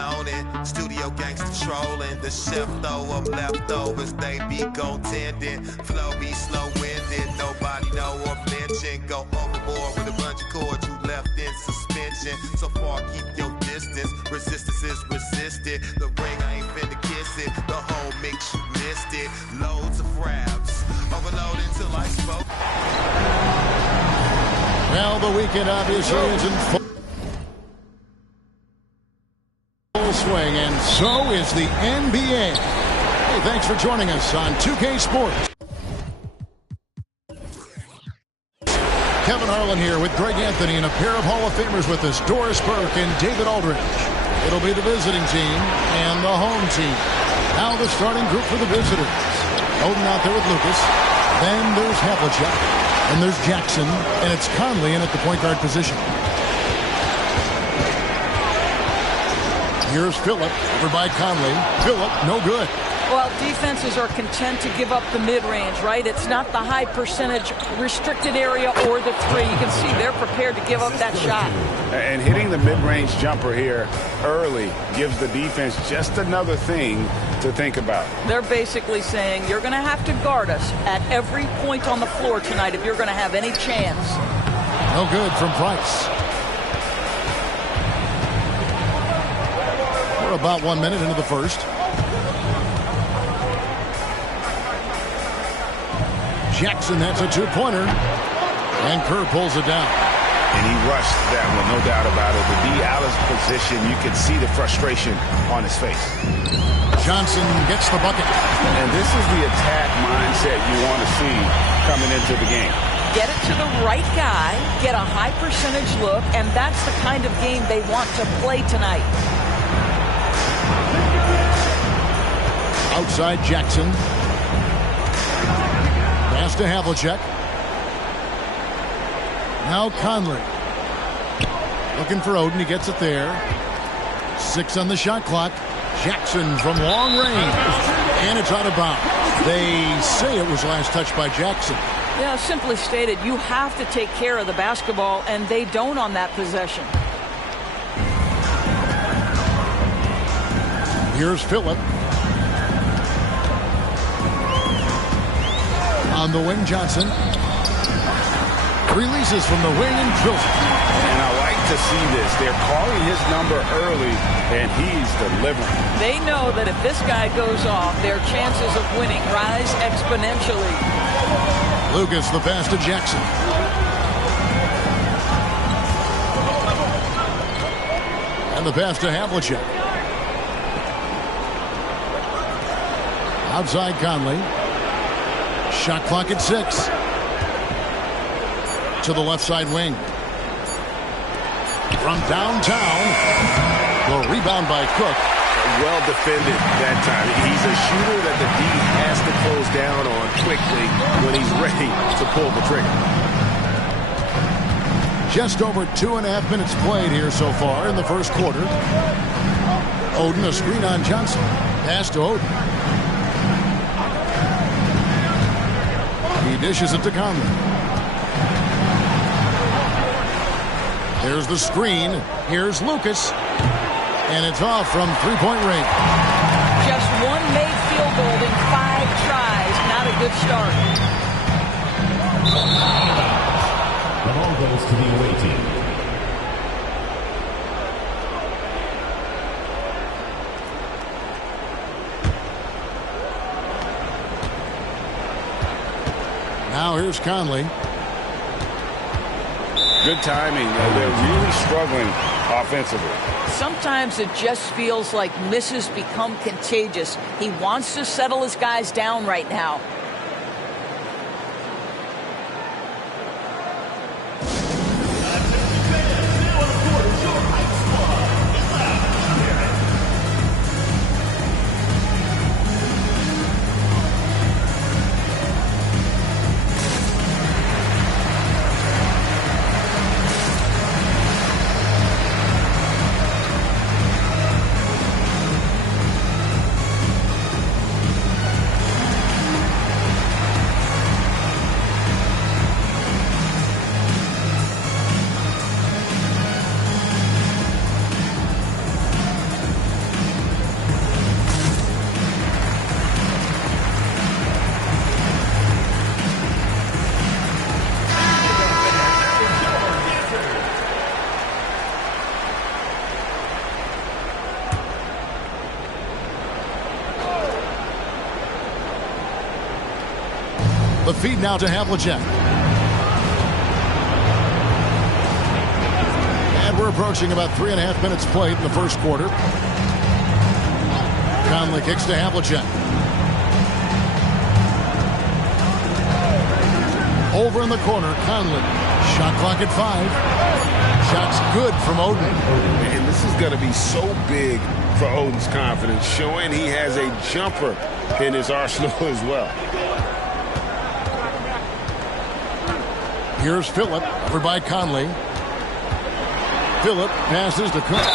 cloning, studio gangster trolling. The chef throw up leftovers, they be goaltending. Flow be slow-winded, nobody know or mention. Go overboard with a bunch of cords you left in suspension. So far, keep your distance. Resistance is resisted. The ring, I ain't finna kiss it. The whole mix, you missed it. Loads of raps, overload until I spoke. Well, the weekend obviously is in full swing, and so is the NBA. Hey, thanks for joining us on 2K Sports. Kevin Harlan here with Greg Anthony and a pair of Hall of Famers with us, Doris Burke and David Aldridge. It'll be the visiting team and the home team. Now the starting group for the visitors. Oden out there with Lucas. Then there's Havlicek. And there's Jackson. And it's Conley in at the point guard position. Here's Phillip over by Conley. Phillip, no good. Well, defenses are content to give up the mid-range, right? It's not the high percentage restricted area or the three. You can see they're prepared to give up that shot. And hitting the mid-range jumper here early gives the defense just another thing to think about. They're basically saying you're going to have to guard us at every point on the floor tonight if you're going to have any chance. No good from Price. We're about 1 minute into the first. Jackson, that's a two-pointer. And Kerr pulls it down. And he rushed that one, no doubt about it. To be out of position, you can see the frustration on his face. Johnson gets the bucket. And this is the attack mindset you want to see coming into the game. Get it to the right guy, get a high percentage look, and that's the kind of game they want to play tonight. Outside Jackson. Pass to Havlicek. Now Conley. Looking for Oden. He gets it there. 6 on the shot clock. Jackson from long range. And it's out of bounds. They say it was last touched by Jackson. Yeah, simply stated, you have to take care of the basketball, and they don't on that possession. Here's Phillip. On the wing, Johnson. Releases from the wing and drills it. And I like to see this. They're calling his number early, and he's delivering. They know that if this guy goes off, their chances of winning rise exponentially. Lucas, the pass to Jackson. And the pass to Havlicek. Outside Conley. Shot clock at 6. To the left side wing. From downtown. The rebound by Cook. Well defended that time. He's a shooter that the D has to close down on quickly when he's ready to pull the trigger. Just over 2.5 minutes played here so far in the first quarter. Oden, a screen on Johnson. Pass to Oden. He dishes it to Conley. There's the screen. Here's Lucas. And it's off from three-point range. Just one made field goal in 5 tries. Not a good start. The ball goes to the away team. Now here's Conley. Good timing. They're really struggling offensively. Sometimes it just feels like misses become contagious. He wants to settle his guys down right now. The feed now to Havlicek. And we're approaching about 3.5 minutes played in the first quarter. Conley kicks to Havlicek. Over in the corner, Conley. Shot clock at 5. Shot's good from Oden. And this is going to be so big for Oden's confidence, showing he has a jumper in his arsenal as well. Here's Phillip, over by Conley. Phillip passes to Cook.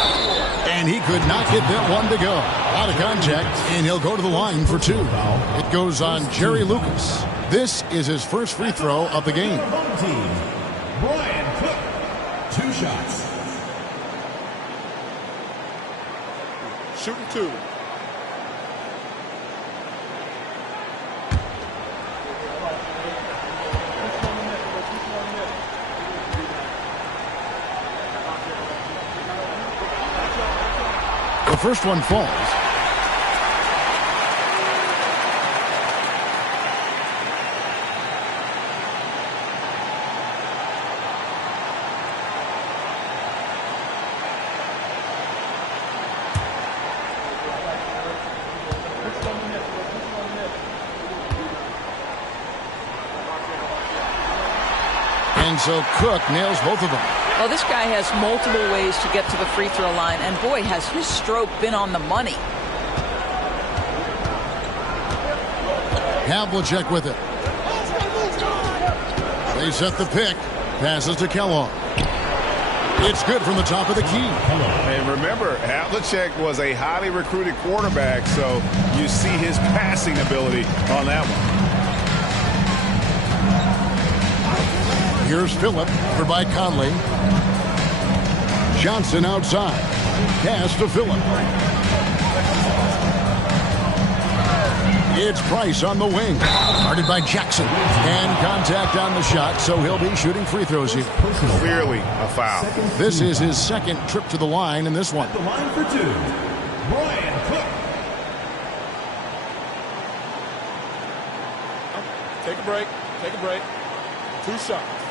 And he could not get that one to go. Out of contact, and he'll go to the line for 2. It goes on Jerry Lucas. This is his first free throw of the game. Home team, Brian Cook. 2 shots. Shooting 2. The first one falls. And so Cook nails both of them. Well, this guy has multiple ways to get to the free throw line, and boy, has his stroke been on the money. Havlicek with it. They set the pick. Passes to Kellogg. It's good from the top of the key. And remember, Havlicek was a highly recruited quarterback, so you see his passing ability on that one. Here's Phillip, over by Conley. Johnson outside. Pass to Phillip. It's Price on the wing. Guarded by Jackson. And contact on the shot, so he'll be shooting free throws here. Clearly a foul. This is his second trip to the line in this one. The line for 2, Brian Cook. Take a break. Take a break. 2 shots.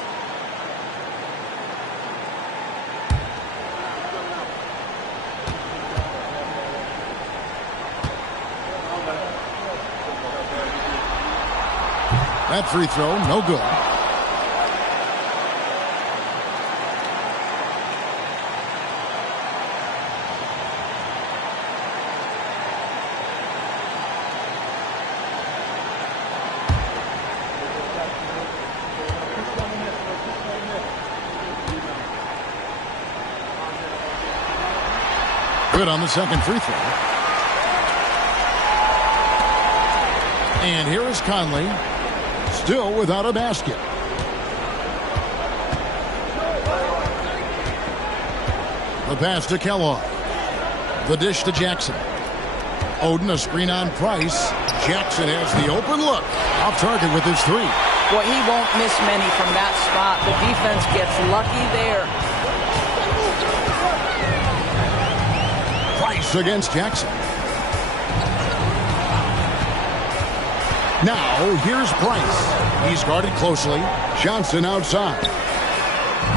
That free throw, no good. Good on the second free throw. And here is Conley. Still without a basket. The pass to Kellogg. The dish to Jackson. Oden, a screen on Price. Jackson has the open look. Off target with his 3. Boy, he won't miss many from that spot. The defense gets lucky there. Price against Jackson. Now, here's Price. He's guarded closely. Johnson outside.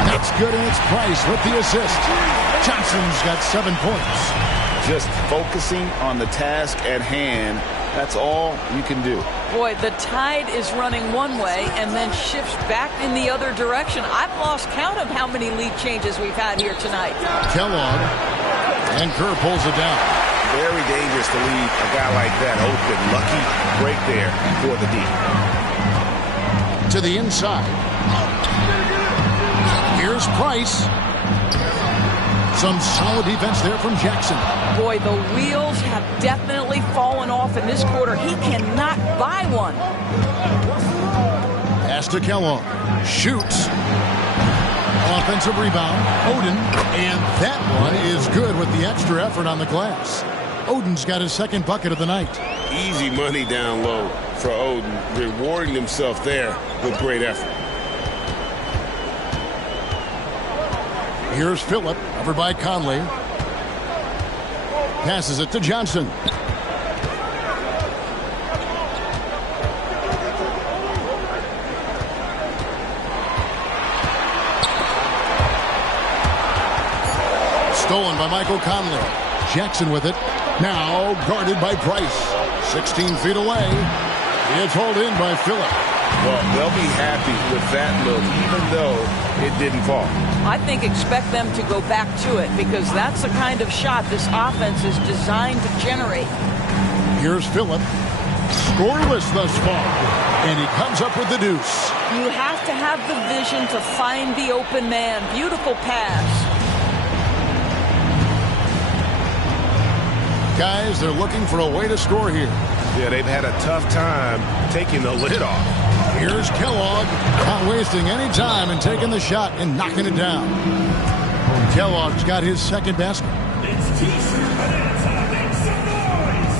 That's good, and it's Price with the assist. Johnson's got 7 points. Just focusing on the task at hand, that's all you can do. Boy, the tide is running one way and then shifts back in the other direction. I've lost count of how many lead changes we've had here tonight. Kellogg, and Kerr pulls it down. Very dangerous to leave a guy like that open. Lucky break there for the D. To the inside. Here's Price. Some solid defense there from Jackson. Boy, the wheels have definitely fallen off in this quarter. He cannot buy one. Pass to Kellogg. Shoots. Offensive rebound. Oden. And that one is good with the extra effort on the glass. Oden's got his second bucket of the night. Easy money down low for Oden, rewarding himself there with great effort. Here's Phillip, over by Conley. Passes it to Johnson. Stolen by Michael Conley. Jackson with it. Now guarded by Price. 16 feet away. It's hauled in by Phillip. Well, they'll be happy with that look, even though it didn't fall. I think expect them to go back to it because that's the kind of shot this offense is designed to generate. Here's Phillip. Scoreless thus far. And he comes up with the deuce. You have to have the vision to find the open man. Beautiful pass. Guys, they're looking for a way to score here. Yeah, they've had a tough time taking the lid off. Here's Kellogg, not wasting any time and taking the shot and knocking it down. Kellogg's got his second basket. It's T-shirt Bonanza. Make some noise.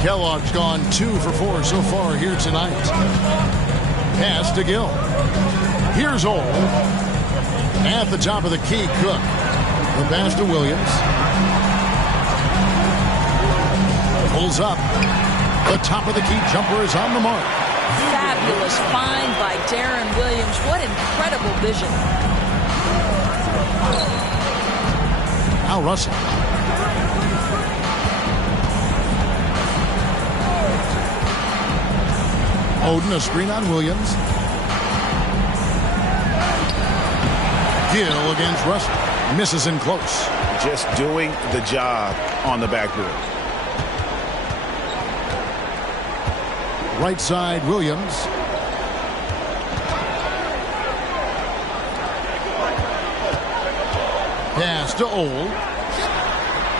Kellogg's gone 2 for 4 so far here tonight. Pass to Gill. Here's Ole. At the top of the key, Cook. The pass to Williams. Pulls up. The top of the key jumper is on the mark. Fabulous find by Darren Williams. What incredible vision. Now Russell. Oden, a screen on Williams. Gill against Russell. Misses in close. Just doing the job on the backboard. Right side, Williams. Pass to Ole.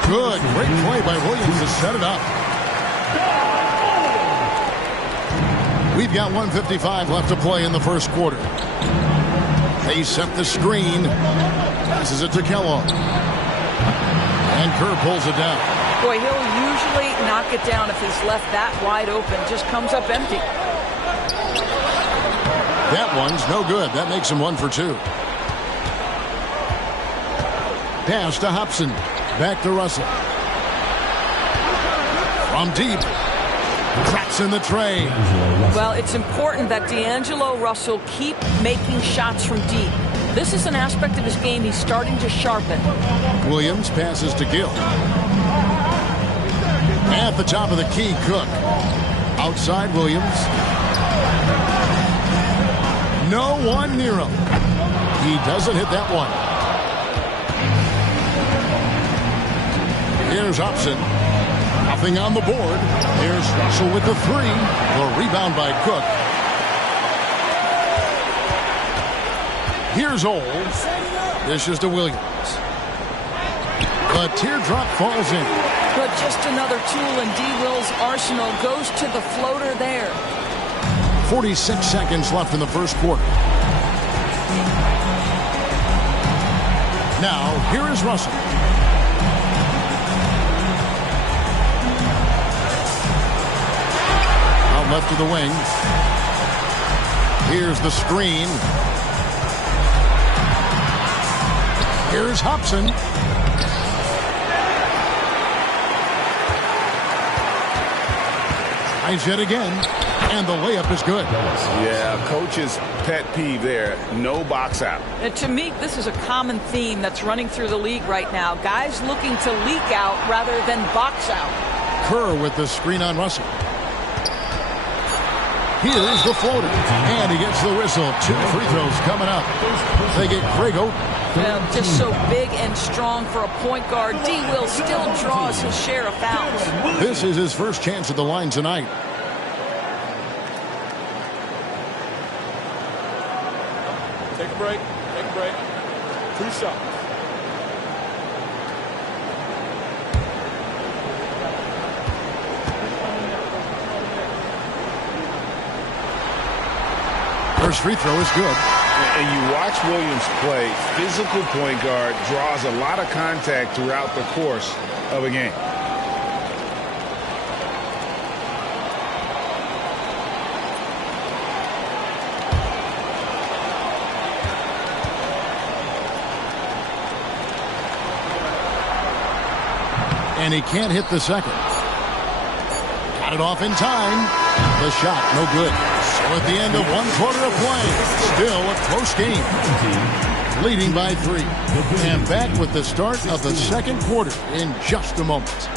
Good. Great play by Williams to set it up. We've got 1:55 left to play in the first quarter. They set the screen. Passes it to Kellogg. And Kerr pulls it down. Boy, he'll usually knock it down if he's left that wide open. Just comes up empty. That one's no good. That makes him 1 for 2. Pass to Hobson. Back to Russell. From deep. Cracks in the tray. Well, it's important that D'Angelo Russell keep making shots from deep. This is an aspect of his game he's starting to sharpen. Williams passes to Gill. At the top of the key, Cook. Outside Williams. No one near him. He doesn't hit that one. Here's Hobson. Nothing on the board. Here's Russell with the 3. The rebound by Cook. Here's Ole. This is to Williams. The teardrop falls in. But just another tool in D. Will's arsenal goes to the floater there. 46 seconds left in the first quarter. Now, here is Russell. Out left to the wing. Here's the screen. Here's Hobson. Tries yet again, and the layup is good. Yeah, coach's pet peeve there. No box out. And to me, this is a common theme that's running through the league right now. Guys looking to leak out rather than box out. Kerr with the screen on Russell. Here's the floater, and he gets the whistle. 2 free throws coming up. They get Craig Oaten. Just so big and strong for a point guard. D. Will still draws his share of fouls. This is his first chance at the line tonight. Take a break. Take a break. 2 shots. First free throw is good. And you watch Williams play. Physical point guard, draws a lot of contact throughout the course of a game. And he can't hit the second. Got it off in time. The shot, no good. So at the end of 1 quarter of play, still a close game. Leading by 3. And back with the start of the second quarter in just a moment.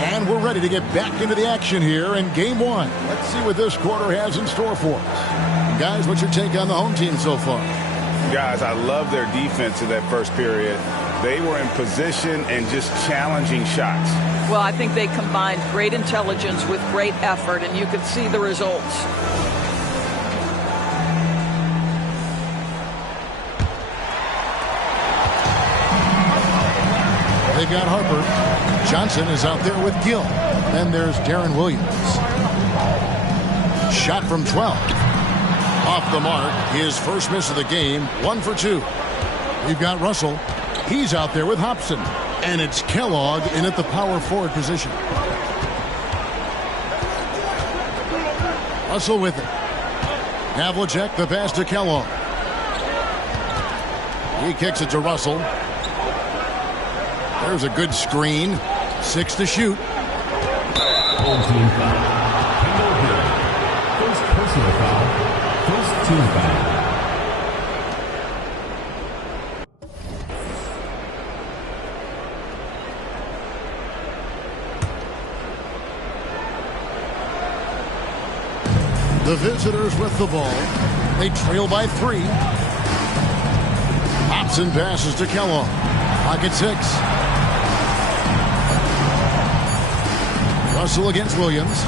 And we're ready to get back into the action here in game 1. Let's see what this quarter has in store for us. Guys, what's your take on the home team so far? Guys, I love their defense in that first period. They were in position and just challenging shots. Well, I think they combined great intelligence with great effort, and you could see the results. They've got Harper. Johnson is out there with Gill. Then there's Darren Williams. Shot from 12. Off the mark. His first miss of the game. 1 for 2. We've got Russell. He's out there with Hobson. And it's Kellogg in at the power forward position. Russell with it. Havlicek, the pass to Kellogg. He kicks it to Russell. There's a good screen. 6 to shoot. Full team foul. Kendall Hill. First personal foul. First team foul. The visitors with the ball. They trail by 3. Hobson passes to Kellogg. Pocket 6. Russell against Williams.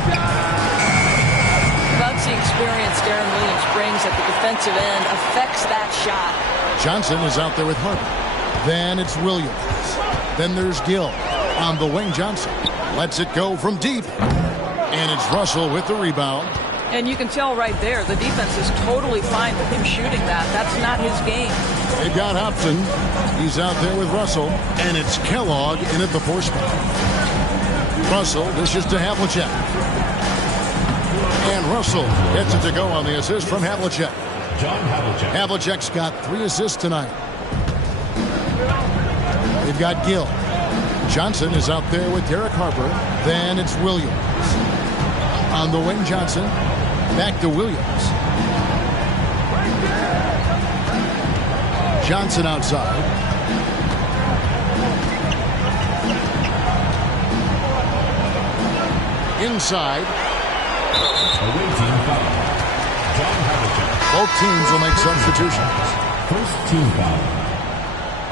That's the experience Darren Williams brings at the defensive end. Affects that shot. Johnson is out there with Harper. Then it's Williams. Then there's Gill. On the wing, Johnson lets it go from deep. And it's Russell with the rebound. And you can tell right there, the defense is totally fine with him shooting that. That's not his game. They've got Hobson. He's out there with Russell. And it's Kellogg in at the 4 spot. Russell dishes to Havlicek. And Russell gets it to go on the assist from Havlicek. John Havlicek. Havlicek's got 3 assists tonight. They've got Gill. Johnson is out there with Derek Harper. Then it's Williams. On the wing, Johnson. Back to Williams. Johnson outside. Inside. Awaiting foul. John Havlicek. Both teams will make substitutions. First team foul.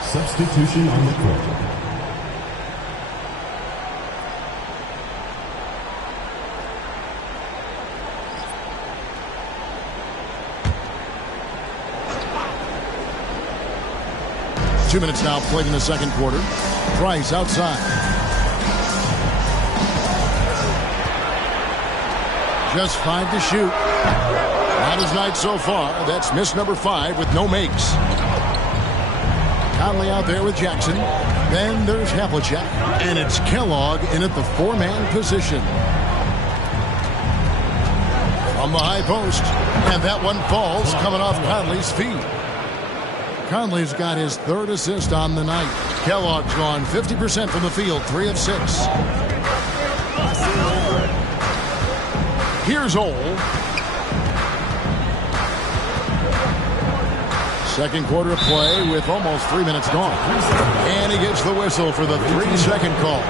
Substitution on the court. Two minutes now played in the second quarter. Price outside. Just 5 to shoot. Not his night so far. That's miss number 5 with no makes. Conley out there with Jackson. Then there's Havlicek. And it's Kellogg in at the 4-man position. From the high post. And that one falls coming off Conley's feet. Conley's got his 3rd assist on the night. Kellogg's gone 50% from the field, 3 of 6. Here's Ole. Second quarter of play with almost 3 minutes gone. And he gets the whistle for the 3-second call.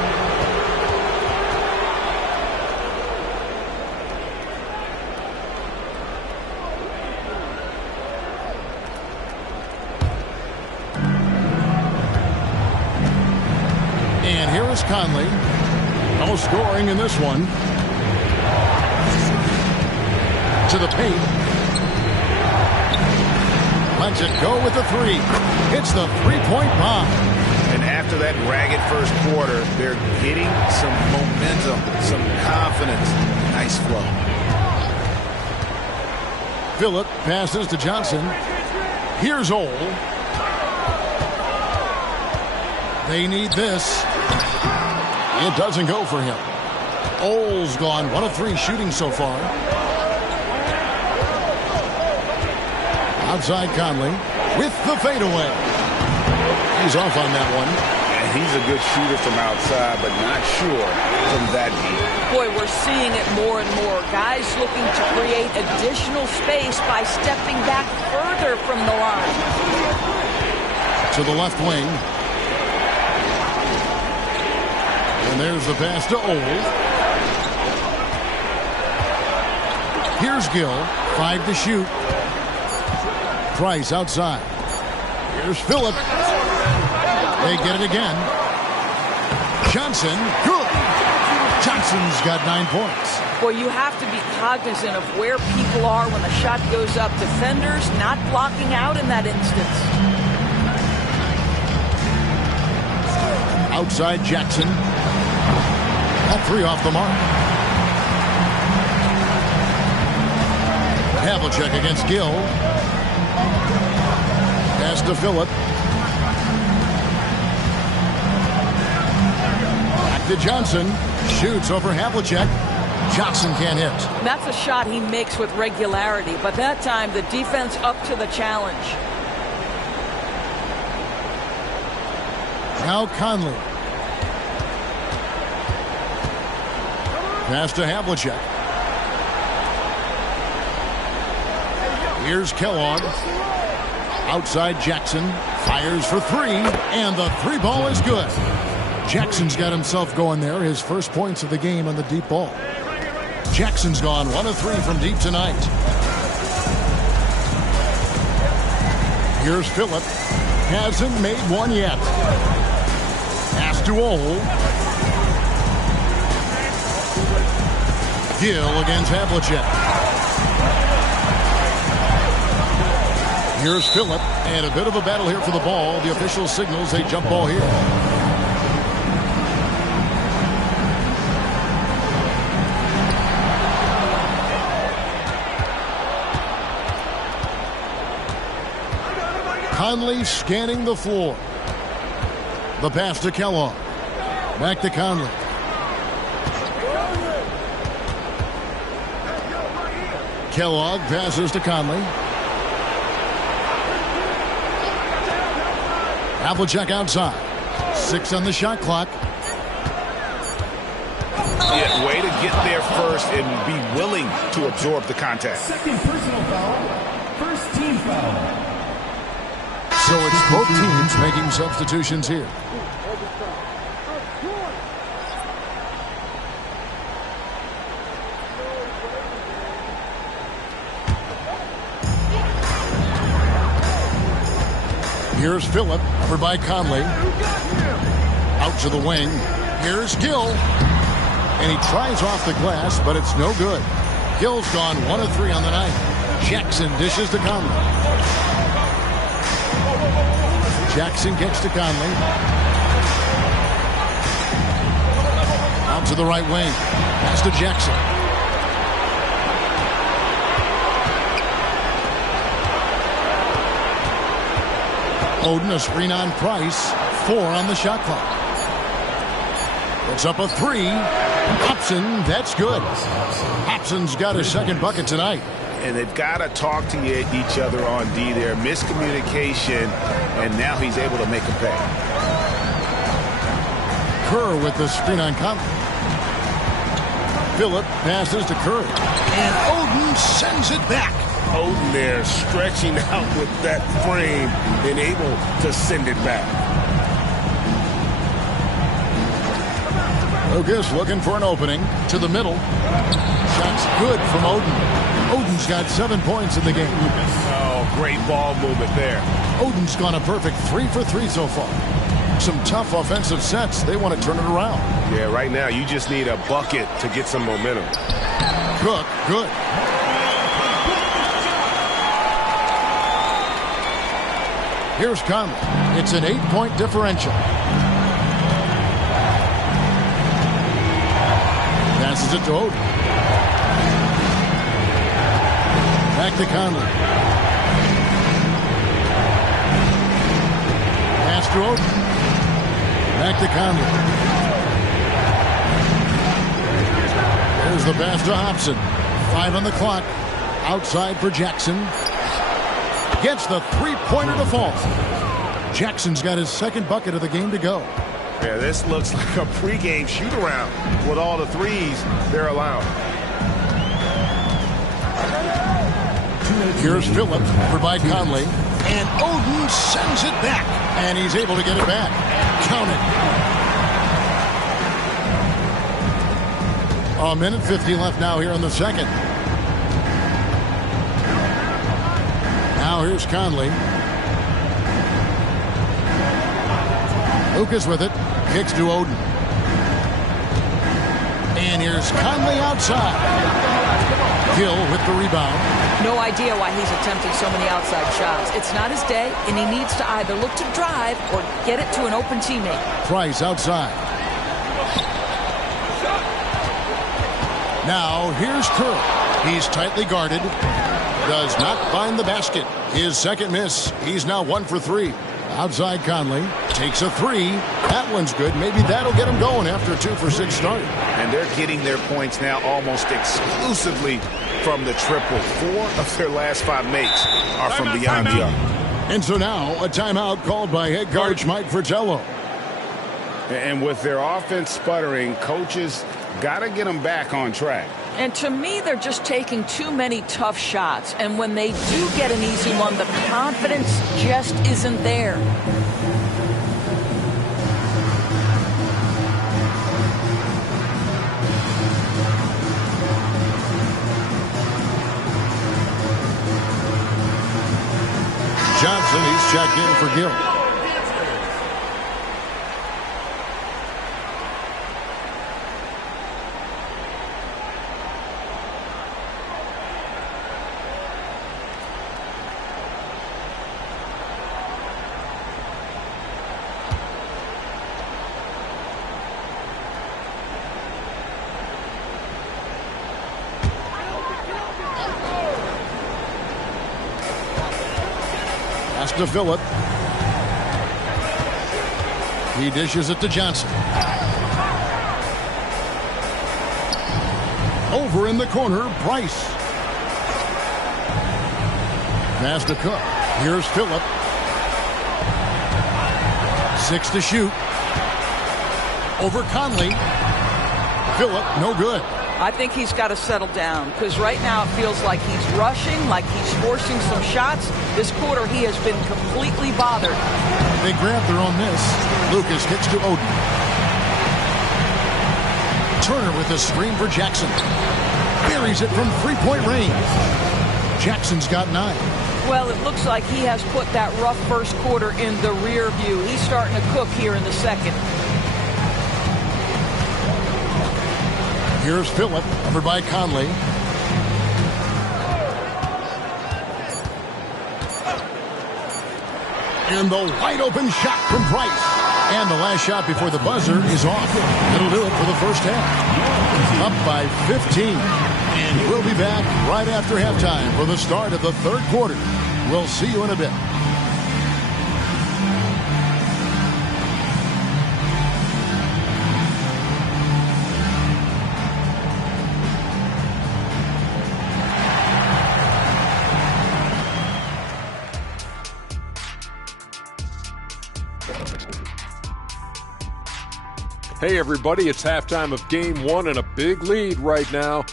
And here is Conley. No scoring in this one. To the paint. Lets it go with the 3. It's the 3-point bomb. And after that ragged first quarter, they're getting some momentum, some confidence. Nice flow. Phillip passes to Johnson. Here's Ole. They need this. It doesn't go for him. Ole's gone 1 of 3 shooting so far. Outside Conley with the fadeaway. He's off on that one. And he's a good shooter from outside, but not sure from that deep. Boy, we're seeing it more and more. Guys looking to create additional space by stepping back further from the line. To the left wing. And there's the pass to Ole. Here's Gill. 5 to shoot. Price outside. Here's Phillip. They get it again. Johnson. Good. Johnson's got 9 points. Well, you have to be cognizant of where people are when the shot goes up. Defenders not blocking out in that instance. Outside Jackson. That 3 off the mark. Havlicek against Gill. Pass to Phillip. Back to Johnson. Shoots over Havlicek. Johnson can't hit. That's a shot he makes with regularity, but that time the defense up to the challenge. Now Conley. Pass to Havlicek. Here's Kellogg. Outside Jackson. Fires for 3. And the 3 ball is good. Jackson's got himself going there. His first points of the game on the deep ball. Jackson's gone 1 of 3 from deep tonight. Here's Phillip. Hasn't made one yet. Pass to Ole. Gill against Havlicek. Here's Phillip, and a bit of a battle here for the ball. The official signals a jump ball here. Conley scanning the floor. The pass to Kellogg. Back to Conley. Kellogg passes to Conley. Havlicek outside. 6 on the shot clock. Yeah, way to get there first and be willing to absorb the contact. Second personal foul. First team foul. So it's both teams making substitutions here. Here's Phillip, over by Conley. Out to the wing. Here's Gill. And he tries off the glass, but it's no good. Gill's gone 1 of 3 on the night. Jackson dishes to Conley. Jackson gets to Conley. Out to the right wing. Pass to Jackson. Oden, a screen on Price. 4 on the shot clock. It's up a 3. Hobson, that's good. Hobson's got his second bucket tonight. And they've got to talk to each other on D there. Miscommunication, and now he's able to make a pay. Kerr with the screen on Conley. Phillip passes to Curry. And Oden sends it back. Oden there stretching out with that frame and able to send it back. Lucas looking for an opening to the middle. Shot's good from Oden. Oden's got 7 points in the game. Oh, great ball movement there. Oden's gone a perfect 3 for 3 so far. Some tough offensive sets. They want to turn it around. Yeah, right now you just need a bucket to get some momentum. Cook, good. Here's Conley. It's an 8-point differential. Passes it to Oden. Back to Conley. Pass to Oden. Back to Conley. There's the pass to Hobson. 5 on the clock. Outside for Jackson. Gets the three-pointer to fall. Jackson's got his second bucket of the game to go. Yeah, this looks like a pregame shoot-around with all the threes they're allowing. Here's Phillip, provide Conley. And Oden sends it back. And he's able to get it back. Count it. A minute 50 left now here in the second. Now here's Conley. Lucas with it. Kicks to Oden. And here's Conley outside. Gill with the rebound. No idea why he's attempting so many outside shots. It's not his day, and he needs to either look to drive or get it to an open teammate. Price outside. Now here's Kerr. He's tightly guarded. Does not find the basket. His second miss. He's now 1 for 3. Outside Conley. Takes a 3. That one's good. Maybe that'll get him going after a 2 for 6 start. And they're getting their points now almost exclusively from the triple. 4 of their last 5 makes are from beyond the arc. And so now a timeout called by head coach Mike Fratello. And with their offense sputtering, coaches got to get them back on track. And to me, they're just taking too many tough shots. And when they do get an easy one, the confidence just isn't there. Johnson, he's checked in for Gill. To Phillip. He dishes it to Johnson. Over in the corner, Price. Pass to Cook. Here's Phillip. 6 to shoot. Over Conley. Phillip, no good. I think he's got to settle down because right now it feels like he's rushing, like he's forcing some shots. This quarter he has been completely bothered. They grab their own miss. Lucas kicks to Oden. Turner with a screen for Jackson. Buries it from three-point range. Jackson's got 9. Well, it looks like he has put that rough first quarter in the rear view. He's starting to cook here in the second. Here's Phillip, covered by Conley. And the wide-open shot from Price. And the last shot before the buzzer is off. It'll do it for the first half. Up by 15. And we'll be back right after halftime for the start of the third quarter. We'll see you in a bit. Hey everybody, it's halftime of game 1 and a big lead right now.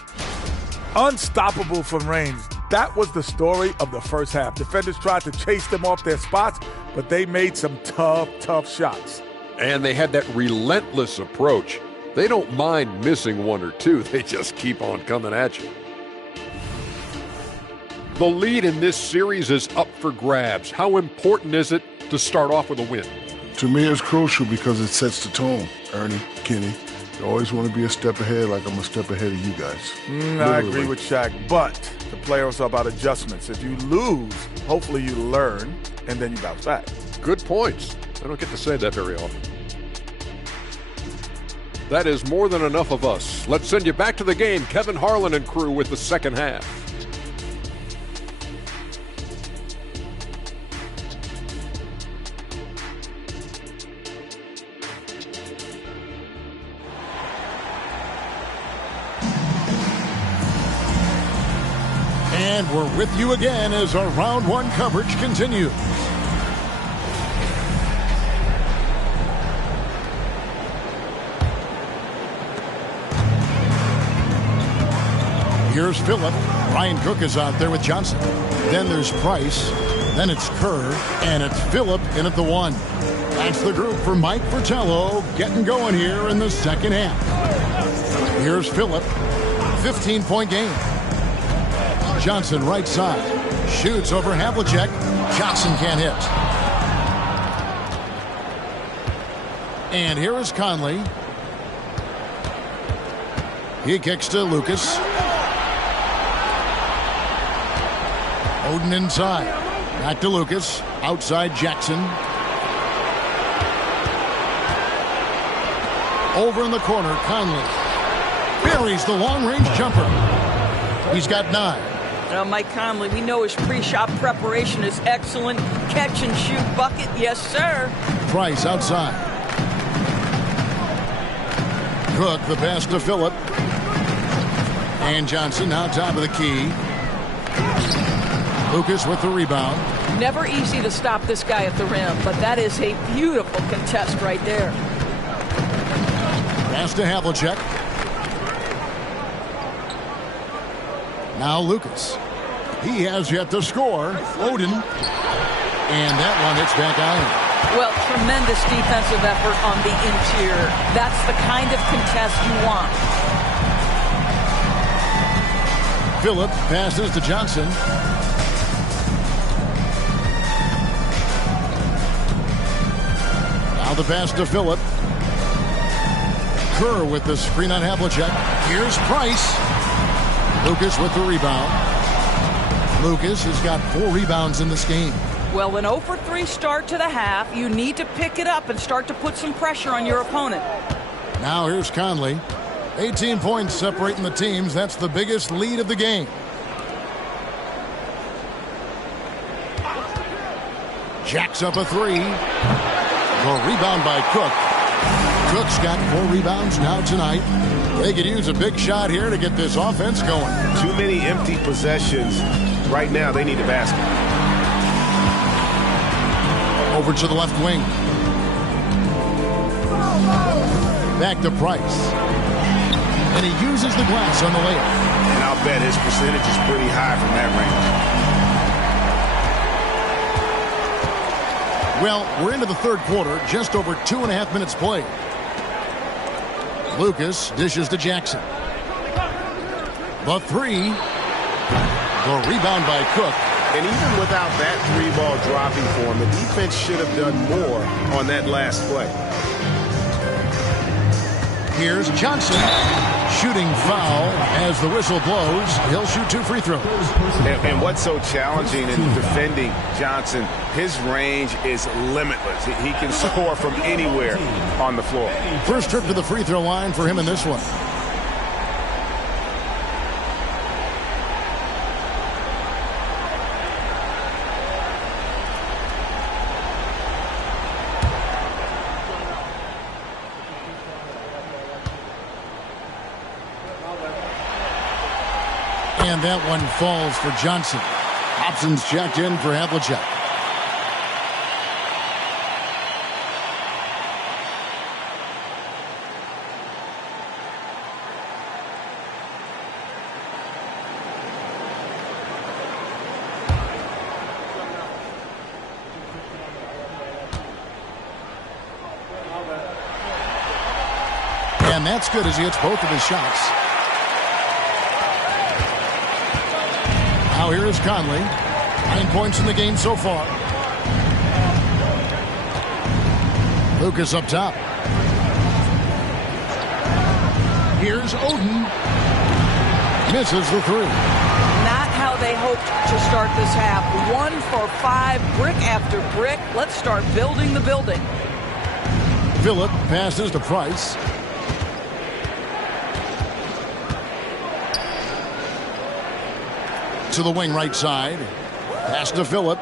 Unstoppable from range. That was the story of the first half. Defenders tried to chase them off their spots, but they made some tough shots. And they had that relentless approach. They don't mind missing one or two. They just keep on coming at you. The lead in this series is up for grabs. How important is it to start off with a win? To me, it's crucial because it sets the tone. Ernie, Kenny, you always want to be a step ahead like I'm a step ahead of you guys. I agree with Shaq, but the playoffs are about adjustments. If you lose, hopefully you learn, and then you bounce back. Good points. I don't get to say that very often. That is more than enough of us. Let's send you back to the game. Kevin Harlan and crew with the second half. And we're with you again as our round 1 coverage continues. Here's Phillip. Ryan Cook is out there with Johnson. Then there's Price. Then it's Kerr. And it's Phillip in at the 1. That's the group for Mike Fratello getting going here in the second half. Here's Phillip. 15-point game. Johnson right side. Shoots over Havlicek. Johnson can't hit. And here is Conley. He kicks to Lucas. Oden inside. Back to Lucas. Outside Jackson. Over in the corner, Conley. Buries the long-range jumper. He's got 9. Mike Conley, we know his pre-shot preparation is excellent. Catch and shoot bucket, yes, sir. Price outside. Cook, the pass to Phillip. And Johnson now top of the key. Lucas with the rebound. Never easy to stop this guy at the rim, but that is a beautiful contest right there. Pass to Havlicek. Now Lucas. He has yet to score. Oden. And that one hits back iron. Well, tremendous defensive effort on the interior. That's the kind of contest you want. Phillip passes to Johnson. Now the pass to Phillip. Kerr with the screen on Havlicek. Here's Price. Lucas with the rebound. Lucas has got 4 rebounds in this game. Well, an 0 for 3 start to the half. You need to pick it up and start to put some pressure on your opponent. Now here's Conley. 18 points separating the teams. That's the biggest lead of the game. Jacks up a 3. The rebound by Cook. Cook's got 4 rebounds now tonight. They could use a big shot here to get this offense going. Too many empty possessions. Right now, they need a basket. Over to the left wing. Back to Price. And he uses the glass on the layup. And I'll bet his percentage is pretty high from that range. Well, we're into the third quarter, just over 2.5 minutes played. Lucas dishes to Jackson. The three. The rebound by Cook. And even without that three-ball dropping for him, the defense should have done more on that last play. Here's Johnson. Shooting foul as the whistle blows. He'll shoot 2 free throws. And what's so challenging in defending Johnson, his range is limitless. He can score from anywhere on the floor. First trip to the free throw line for him in this one. And that one falls for Johnson. Hobson's checked in for Havlicek. And that's good as he hits both of his shots. Now here is Conley. 9 points in the game so far. Lucas up top. Here's Oden. Misses the three. Not how they hoped to start this half. 1 for 5, brick after brick. Let's start building the building. Phillip passes to Price. To the wing right side. Pass to Phillip.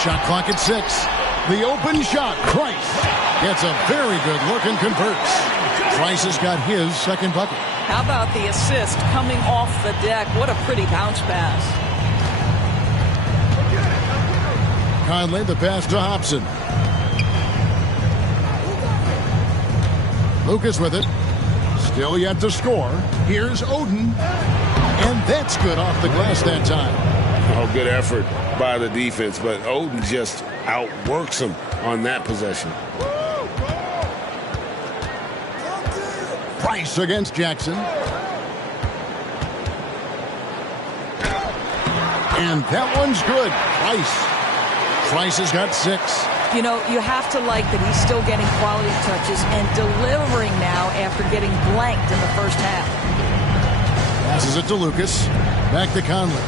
Shot clock at 6. The open shot. Price gets a very good look and converts. Price has got his second bucket. How about the assist coming off the deck? What a pretty bounce pass. Conley, the pass to Hobson. Lucas with it. Still yet to score. Here's Oden. And that's good off the glass that time. Oh, good effort by the defense, but Oden just outworks him on that possession. Price against Jackson. And that one's good. Price has got 6. You know, you have to like that he's still getting quality touches and delivering now after getting blanked in the first half. Passes it to Lucas. Back to Conley.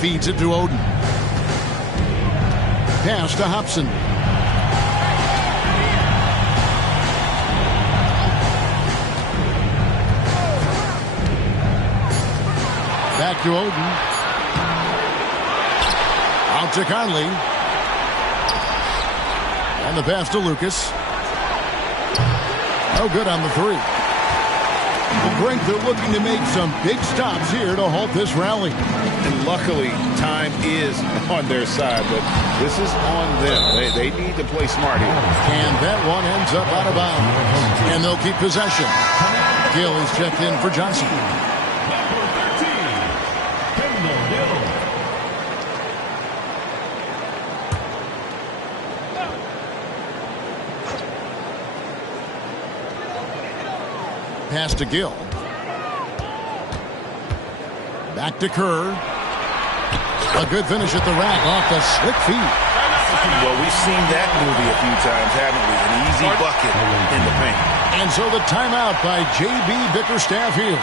Feeds it to Oden. Pass to Hobson. Back to Oden. Out to Conley. And the pass to Lucas. No good on the three. The Brink, they're looking to make some big stops here to halt this rally. And luckily, time is on their side, but this is on them. They need to play smart here. And that one ends up out of bounds. And they'll keep possession. Gill is checked in for Johnson. Pass to Gill. Back to Kerr. A good finish at the rack off the slick feet. Well, we've seen that movie a few times, haven't we? An easy bucket in the paint. And so the timeout by J.B. Bickerstaff here.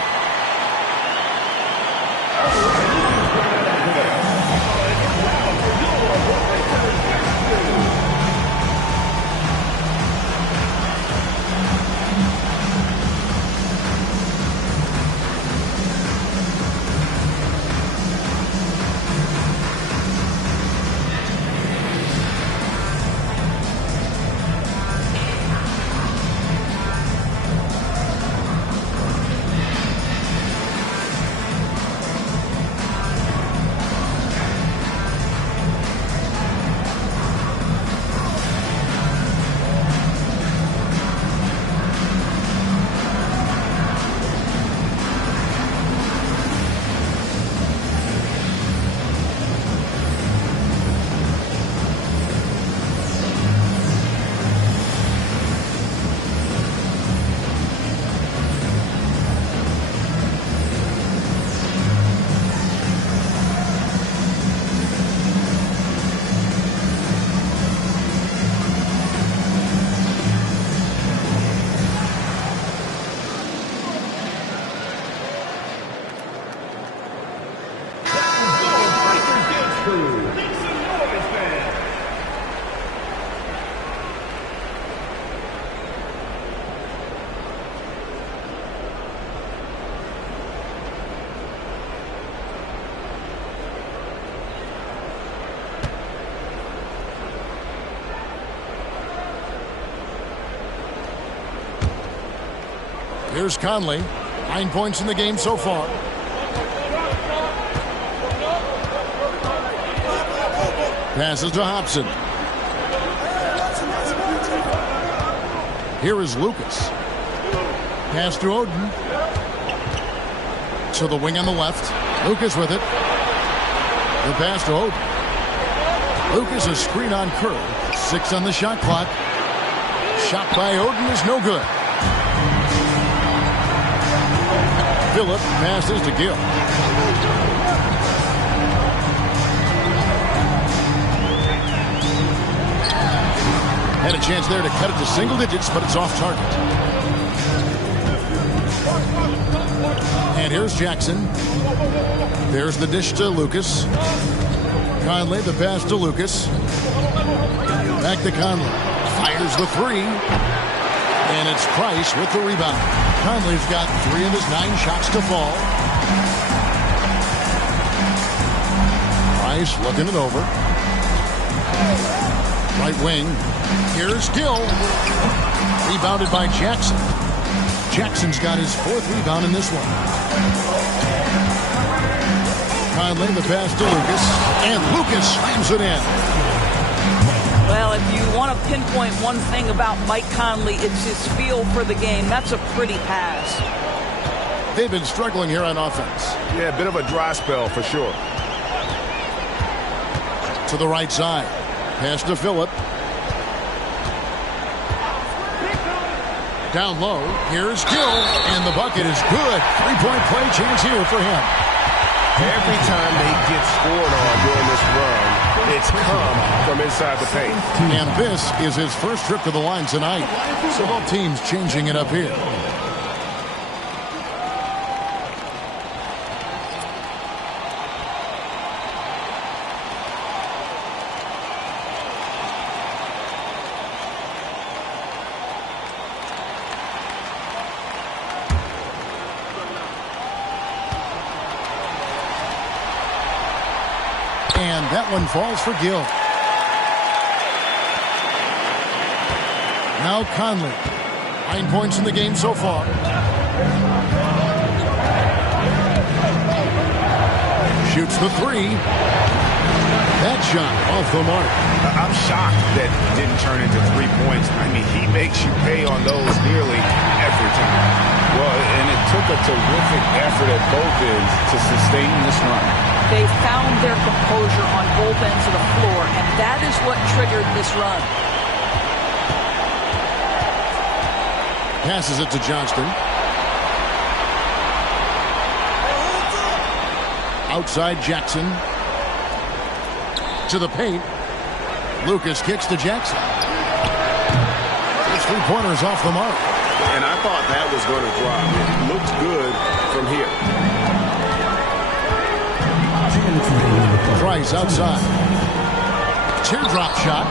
Here's Conley. 9 points in the game so far. Passes to Hobson. Here is Lucas. Pass to Oden. To the wing on the left. Lucas with it. The pass to Oden. Lucas a screen on Kerr. 6 on the shot clock. Shot by Oden is no good. Phillip passes to Gill. Had a chance there to cut it to single digits, but it's off target. And here's Jackson. There's the dish to Lucas. Conley, the pass to Lucas. Back to Conley. Fires the three. And it's Price with the rebound. Conley's got 3 of his 9 shots to fall. Price looking it over. Right wing. Here's Gill. Rebounded by Jackson. Jackson's got his 4th rebound in this one. Conley, the pass to Lucas. And Lucas slams it in. Well, if you want to pinpoint one thing about Mike Conley, it's his feel for the game. That's a pretty pass. They've been struggling here on offense. Yeah, a bit of a dry spell for sure. To the right side. Pass to Phillip. Down low. Here's Gill. And the bucket is good. 3-point play chance here for him. Every time they get scored on during this run, it's come from inside the paint. And this is his first trip to the line tonight. So both teams changing it up here. And that one falls for Gill. Now Conley. 9 points in the game so far. Shoots the 3. That shot off the mark. I'm shocked that didn't turn into 3 points. I mean, he makes you pay on those nearly every time. Well, and it took a terrific effort at both ends to sustain this run. They found their composure on both ends of the floor, and that is what triggered this run. Passes it to Johnston. Outside Jackson. To the paint. Lucas kicks to Jackson. His 3-pointers off the mark. And I thought that was going to drop. It looked good from here. Price outside. Teardrop shot.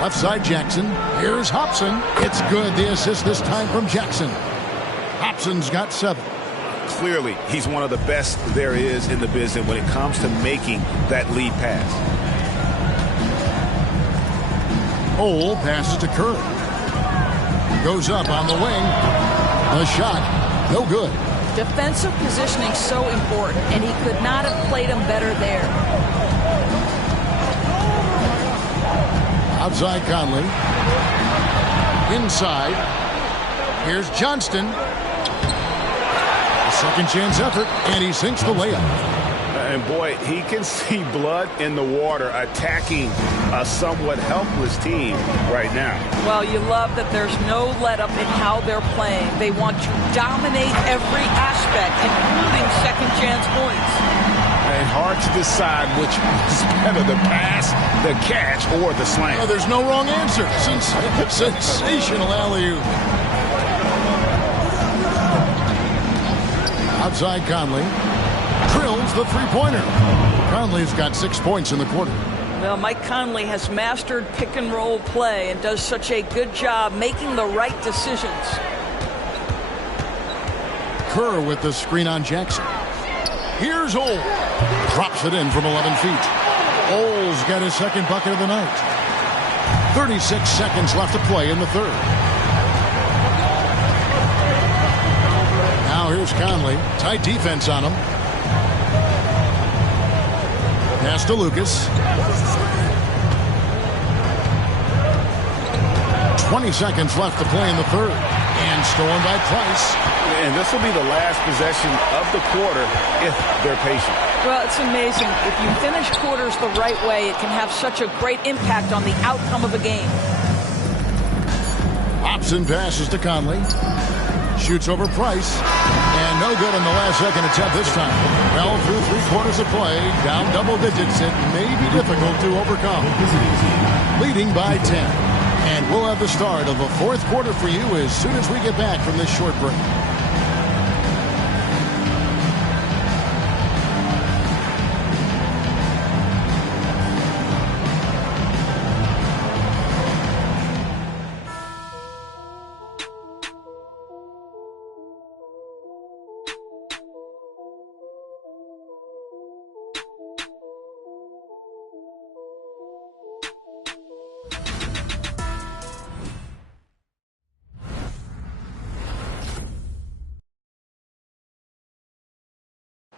Left side Jackson. Here's Hobson. It's good. The assist this time from Jackson. Hobson's got 7. Clearly, he's one of the best there is in the business when it comes to making that lead pass. Ole passes to Kerr. Goes up on the wing. The shot, no good. Defensive positioning so important, and he could not have played him better there. Outside Conley. Inside. Here's Johnston. A second chance effort, and he sinks the layup. And boy, he can see blood in the water attacking a somewhat helpless team right now. Well, you love that there's no let-up in how they're playing. They want to dominate every aspect, including second chance points. And hard to decide which is better, the pass, the catch, or the slam. Oh, there's no wrong answer. Sensational alley-oop. Outside Conley. Drills the 3-pointer. Conley's got 6 points in the quarter. Well, Mike Conley has mastered pick-and-roll play and does such a good job making the right decisions. Kerr with the screen on Jackson. Here's Ole. Drops it in from 11 feet. Ole's got his second bucket of the night. 36 seconds left to play in the third. Now here's Conley. Tight defense on him. Pass to Lucas. 20 seconds left to play in the third. And stolen by Price. And this will be the last possession of the quarter if they're patient. Well, it's amazing. If you finish quarters the right way, it can have such a great impact on the outcome of a game. Hobson passes to Conley. Shoots over Price. And no good in the last second attempt this time. Well, through 3 quarters of play, down double digits, it may be difficult to overcome. Leading by 10. And we'll have the start of the fourth quarter for you as soon as we get back from this short break.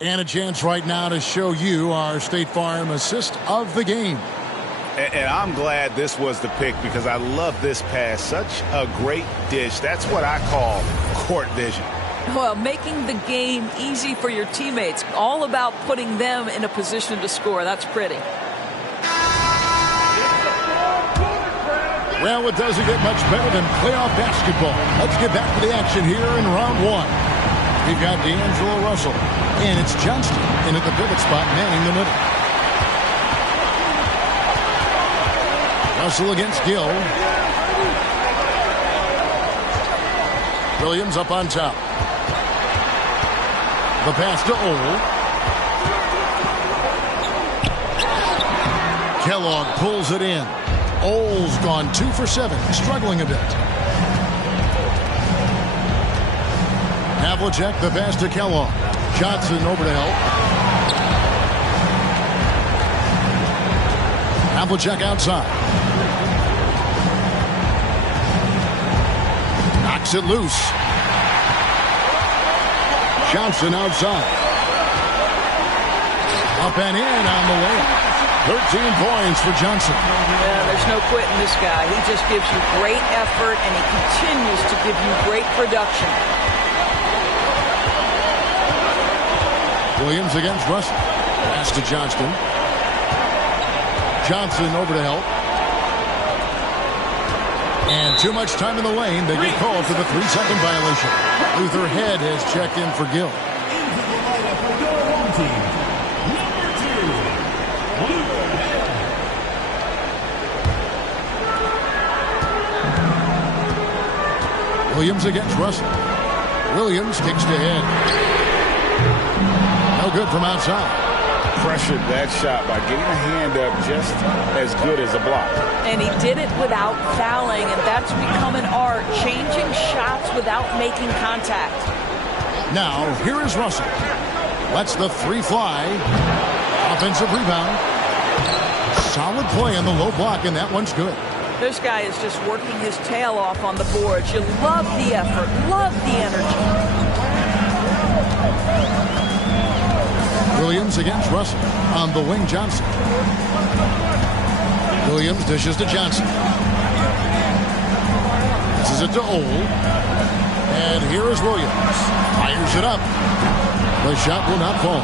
And a chance right now to show you our State Farm assist of the game. And I'm glad this was the pick because I love this pass. Such a great dish. That's what I call court vision. Well, making the game easy for your teammates. All about putting them in a position to score. That's pretty. Well, it doesn't get much better than playoff basketball. Let's get back to the action here in round 1. We've got D'Angelo Russell, and it's Johnston in at the pivot spot, manning the middle. Russell against Gill. Williams up on top. The pass to Ole. Kellogg pulls it in. Ole's gone 2 for 7, struggling a bit. Havlicek, the pass to Kellogg. Johnson over to help. Havlicek outside. Knocks it loose. Johnson outside. Up and in on the layup. 13 points for Johnson. Yeah, there's no quitting this guy. He just gives you great effort, and he continues to give you great production. Williams against Russell. Pass to Johnston. Johnson over to help. And too much time in the lane. They get called for the 3-second violation. Luther Head has checked in for Gill. Williams against Russell. Williams kicks to Head. No good from outside. Pressured that shot by getting a hand up just as good as a block. And he did it without fouling, and that's become an art, changing shots without making contact. Now, here is Russell. Lets the 3 fly. Offensive rebound. Solid play on the low block, and that one's good. This guy is just working his tail off on the boards. You love the effort, love the energy. Williams against Russell. On the wing, Johnson. Williams dishes to Johnson. This is it to Ole. And here is Williams. Fires it up. The shot will not fall.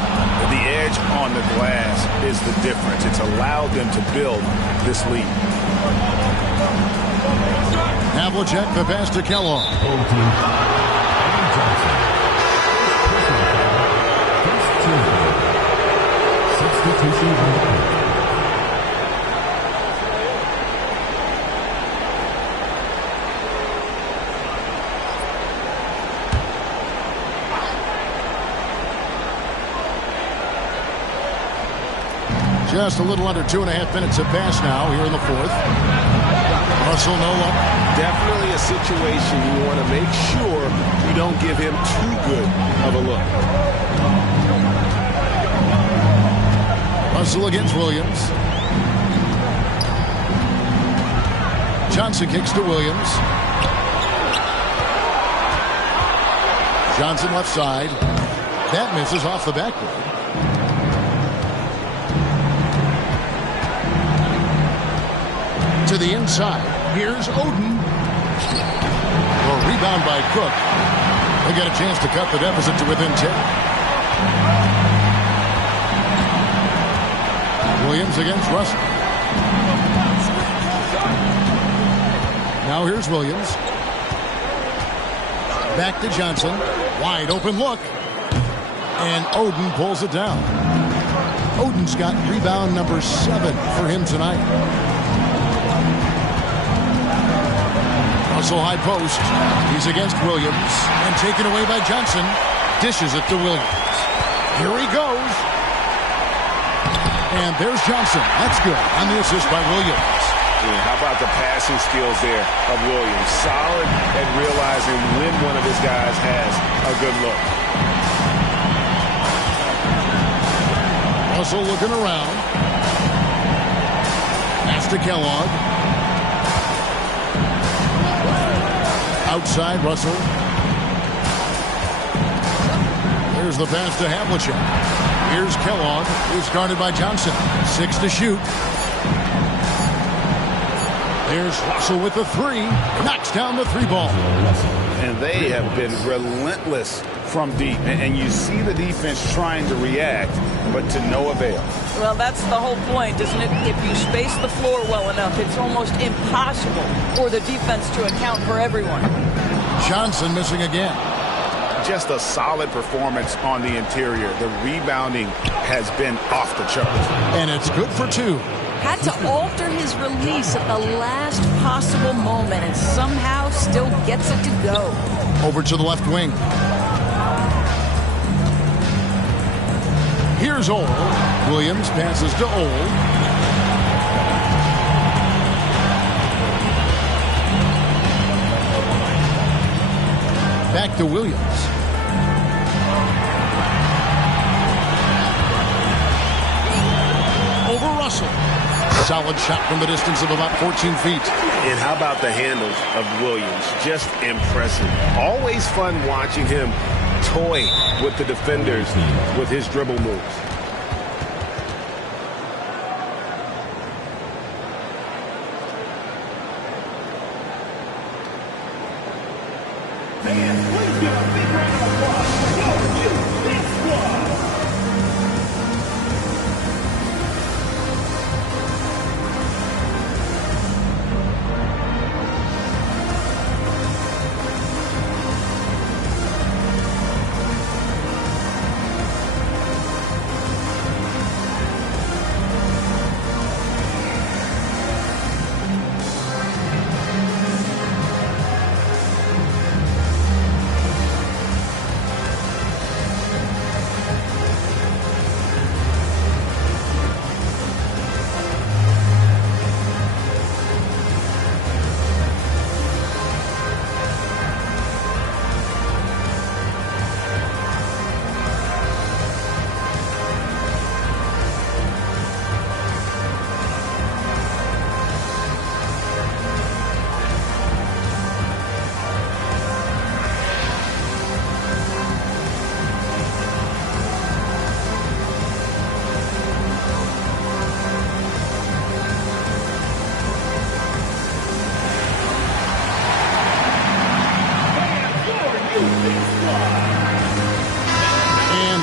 The edge on the glass is the difference. It's allowed them to build this lead. Havlicek, the pass to Kellogg. Just a little under 2.5 minutes have passed now here in the fourth. Russell no look. Definitely a situation you want to make sure you don't give him too good of a look. Russell against Williams. Johnson kicks to Williams. Johnson left side. That misses off the backboard. To the inside. Here's Oden. A rebound by Cook. They get a chance to cut the deficit to within 10. Williams against Russell. Now here's Williams. Back to Johnson. Wide open look. And Oden pulls it down. Oden's got rebound number 7 for him tonight. Russell high post. He's against Williams. And taken away by Johnson. Dishes it to Williams. Here he goes. And there's Johnson. That's good on the assist by Williams. Yeah, how about the passing skills there of Williams? Solid at realizing when one of his guys has a good look. Russell looking around. Pass to Kellogg. Outside Russell. There's the pass to Havlicek. Here's Kellogg. He's guarded by Johnson. 6 to shoot. There's Russell with the 3. Knocks down the 3 ball. And they have been relentless from deep. And you see the defense trying to react, but to no avail. Well, that's the whole point, isn't it? If you space the floor well enough, it's almost impossible for the defense to account for everyone. Johnson missing again. Just a solid performance on the interior. The rebounding has been off the charts. And it's good for 2. Had to alter his release at the last possible moment and somehow still gets it to go. Over to the left wing. Here's Ole. Williams passes to Ole. Back to Williams. Over Russell. Solid shot from the distance of about 14 feet. And how about the handles of Williams? Just impressive. Always fun watching him toy with the defenders with his dribble moves. Please give a big round of applause to this one.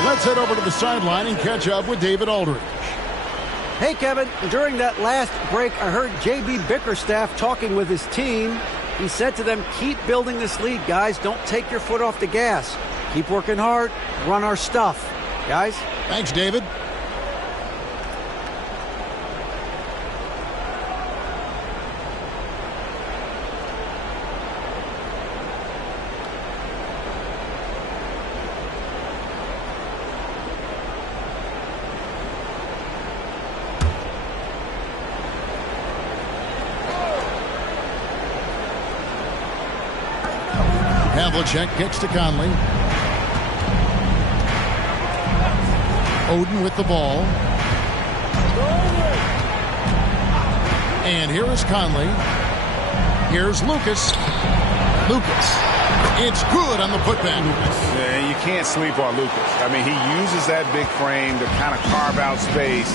Let's head over to the sideline and catch up with David Aldridge. Hey, Kevin. During that last break, I heard J.B. Bickerstaff talking with his team. He said to them, keep building this lead, guys. Don't take your foot off the gas. Keep working hard. Run our stuff. Guys? Thanks, David. Havlicek kicks to Conley. Oden with the ball. And here is Conley. Here's Lucas. Lucas. It's good on the putback. Yeah, you can't sleep on Lucas. I mean, he uses that big frame to kind of carve out space.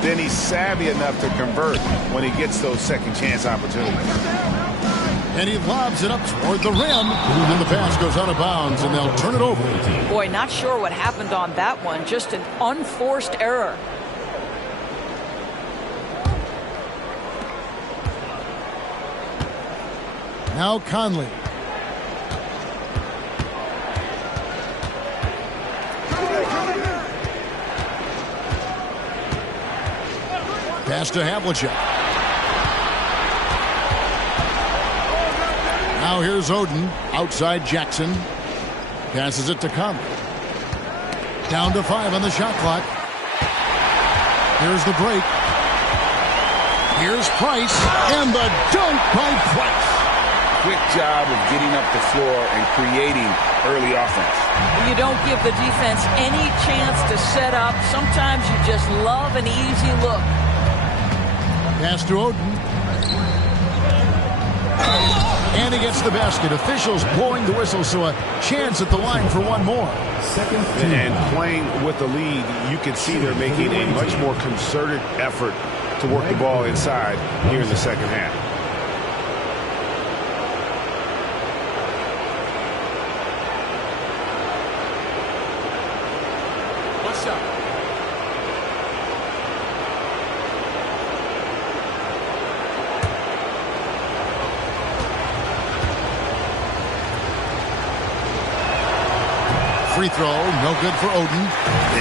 Then he's savvy enough to convert when he gets those second chance opportunities. And he lobs it up toward the rim. And the pass goes out of bounds, and they'll turn it over. Boy, not sure what happened on that one. Just an unforced error. Now Conley. Pass to Havlicek. Now here's Oden. Outside Jackson. Passes it to Conley. Down to 5 on the shot clock. Here's the break. Here's Price. And the dunk by Price. Quick job of getting up the floor and creating early offense. You don't give the defense any chance to set up. Sometimes you just love an easy look. Pass to Oden. And he gets the basket. Officials blowing the whistle, so a chance at the line for one more. And playing with the lead, you can see they're making a much more concerted effort to work the ball inside here in the second half. What's up? Free throw, no good for Oden.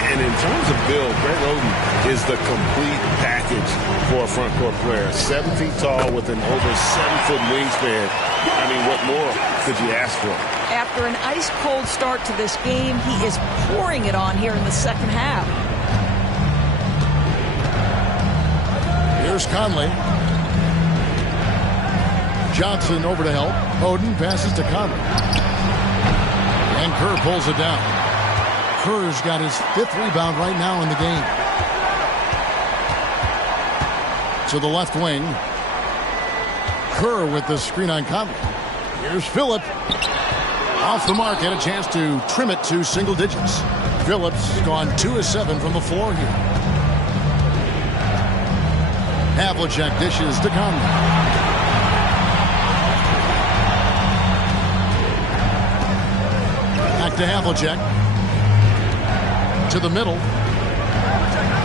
And in terms of build, Greg Oden is the complete package for a front court player. 7 feet tall with an over 7-foot wingspan. I mean, what more could you ask for? After an ice-cold start to this game, he is pouring it on here in the second half. Here's Conley. Johnson over to help. Oden passes to Conley. And Kerr pulls it down. Kerr's got his 5th rebound right now in the game. To the left wing. Kerr with the screen on Conley. Here's Phillip. Off the mark, had a chance to trim it to single digits. Phillips gone 2 of 7 from the floor here. Havlicek dishes to Conley. Back to Havlicek. To the middle.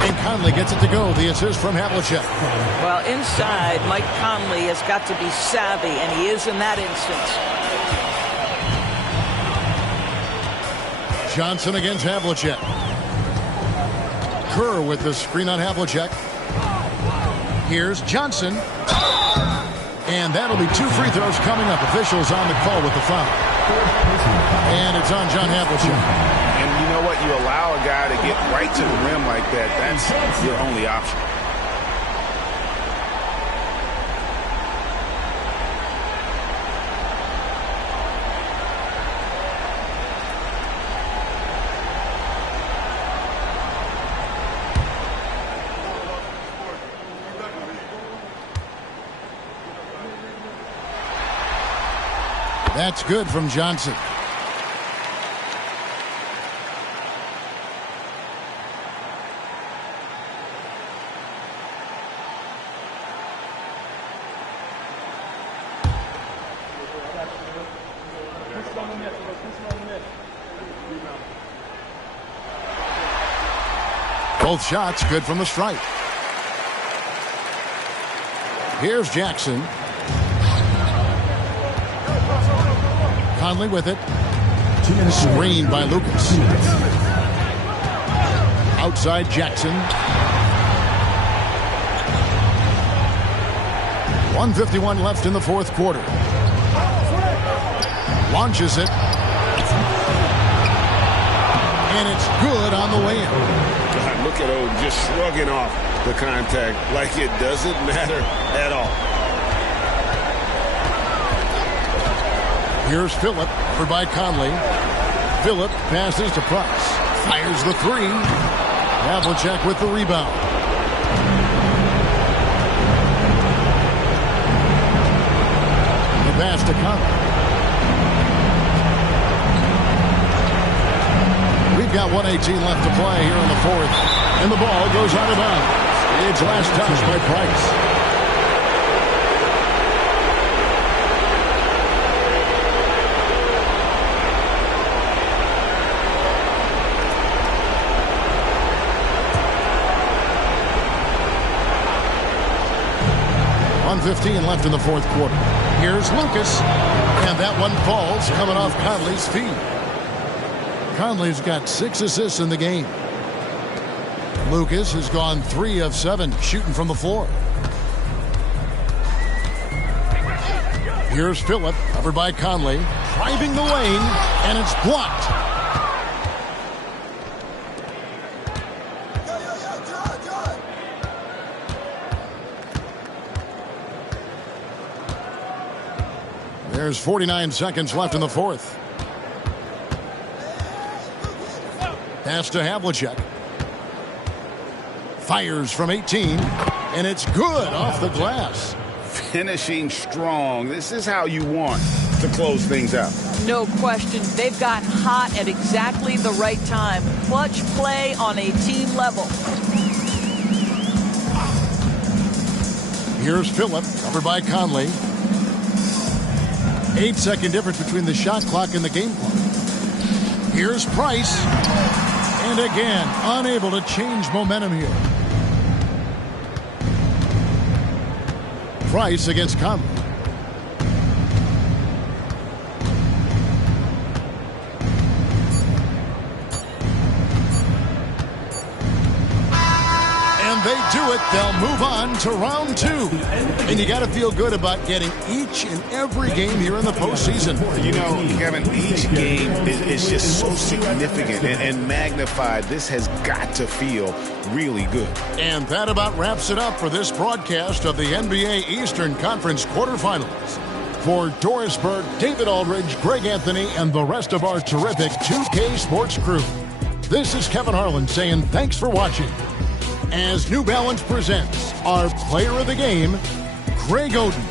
And Conley gets it to go. The assist from Havlicek. Well, inside, Mike Conley has got to be savvy, and he is in that instance. Johnson against Havlicek. Kerr with the screen on Havlicek. Here's Johnson. And that'll be 2 free throws coming up. Officials on the call with the foul. And it's on John Havlicek. And you know what? You allow a guy to get right to the rim like that. That's your only option. That's good from Johnson. Both shots good from the stripe. Here's Jackson. Conley with it. Screened by Lucas. Outside Jackson. 1:51 left in the 4th quarter. Launches it. And it's good on the way in. God, look at Oden just shrugging off the contact like it doesn't matter at all. Here's Phillip, over by Conley. Phillip passes to Price. Fires the 3. Havlicek with the rebound. pass to Conley. We've got 1:18 left to play here in the fourth. And the ball goes out of bounds. It's last touch by Price. .15 left in the fourth quarter. Here's Lucas. And that one falls coming off Conley's feet. Conley's got 6 assists in the game. Lucas has gone 3 of 7 shooting from the floor. Here's Phillip, covered by Conley, driving the lane, and it's blocked. There's 49 seconds left in the fourth. Pass to Havlicek. Fires from 18, and it's good off the glass. Finishing strong. This is how you want to close things out. No question. They've gotten hot at exactly the right time. Clutch play on a team level. Here's Phillip, covered by Conley. 8-second difference between the shot clock and the game clock. Here's Price. And again, unable to change momentum here. Price against Conley. They do it. They'll move on to round 2. And you got to feel good about getting each and every game here in the postseason. You know, Kevin, each game is just so significant and magnified. This has got to feel really good. And that about wraps it up for this broadcast of the NBA Eastern Conference quarterfinals. For Doris Burke, David Aldridge, Greg Anthony, and the rest of our terrific 2K Sports crew, this is Kevin Harlan saying thanks for watching. As New Balance presents our player of the game, Greg Oden.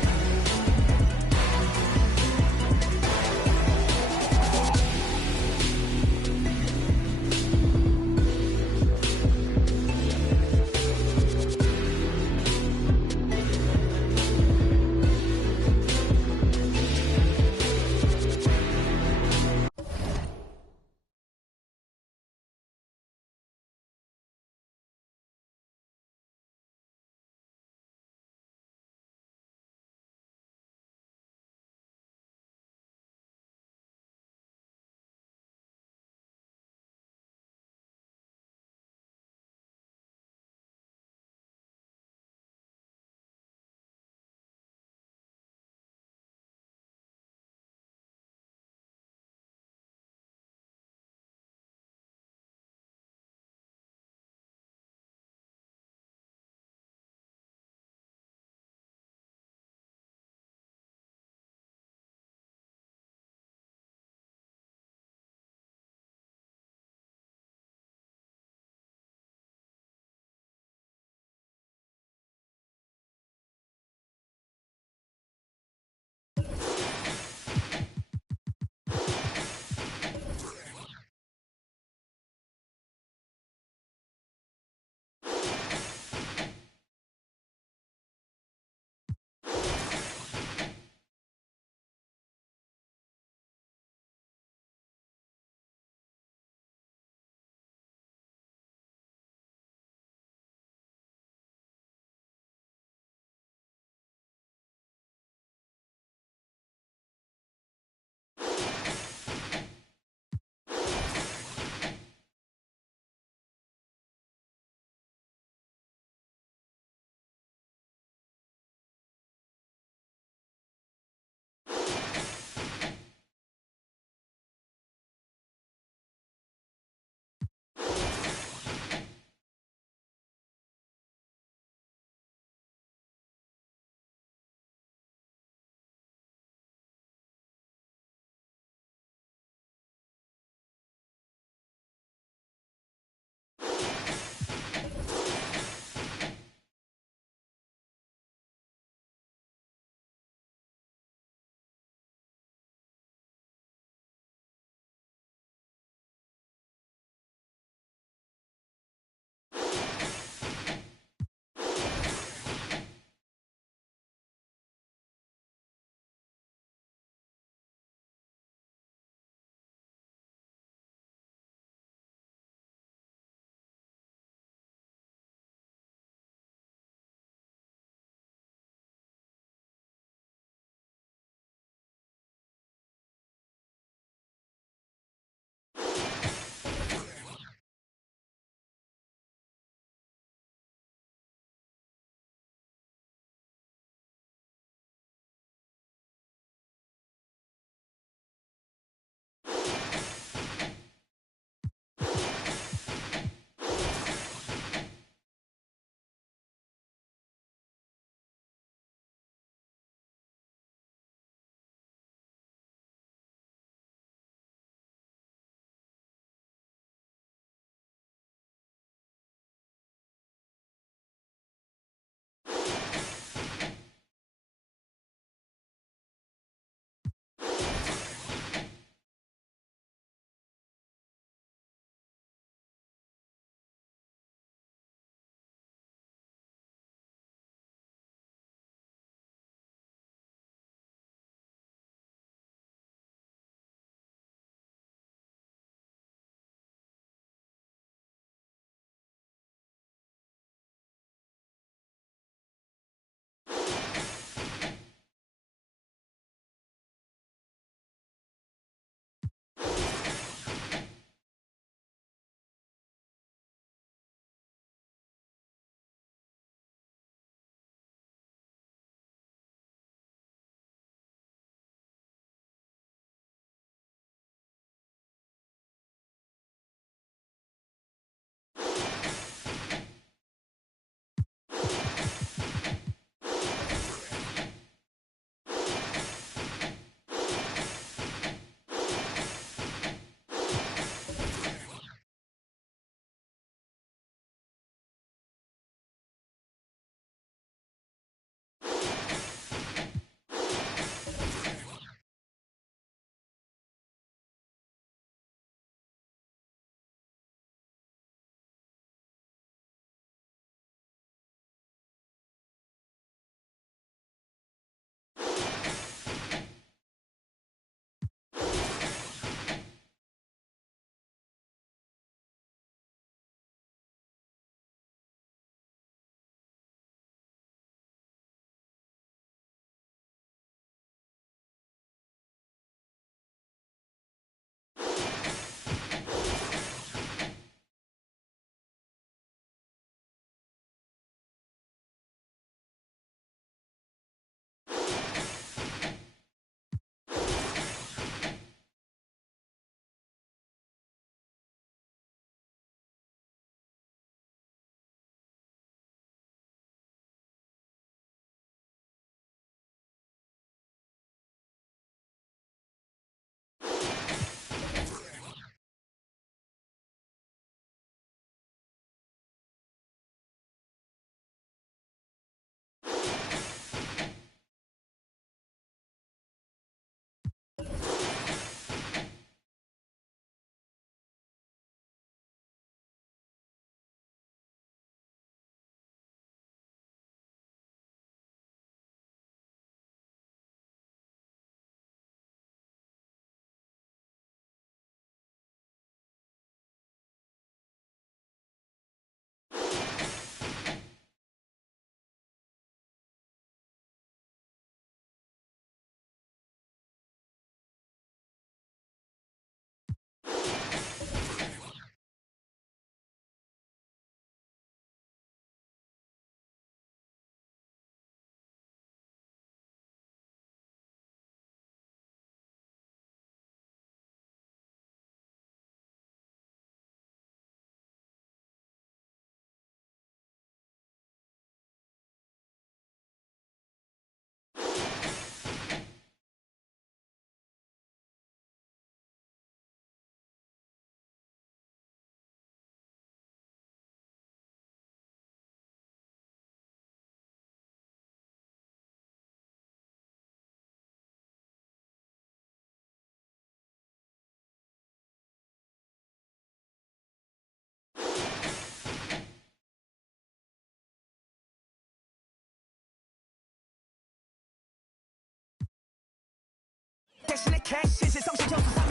cash, 실실 성실 경수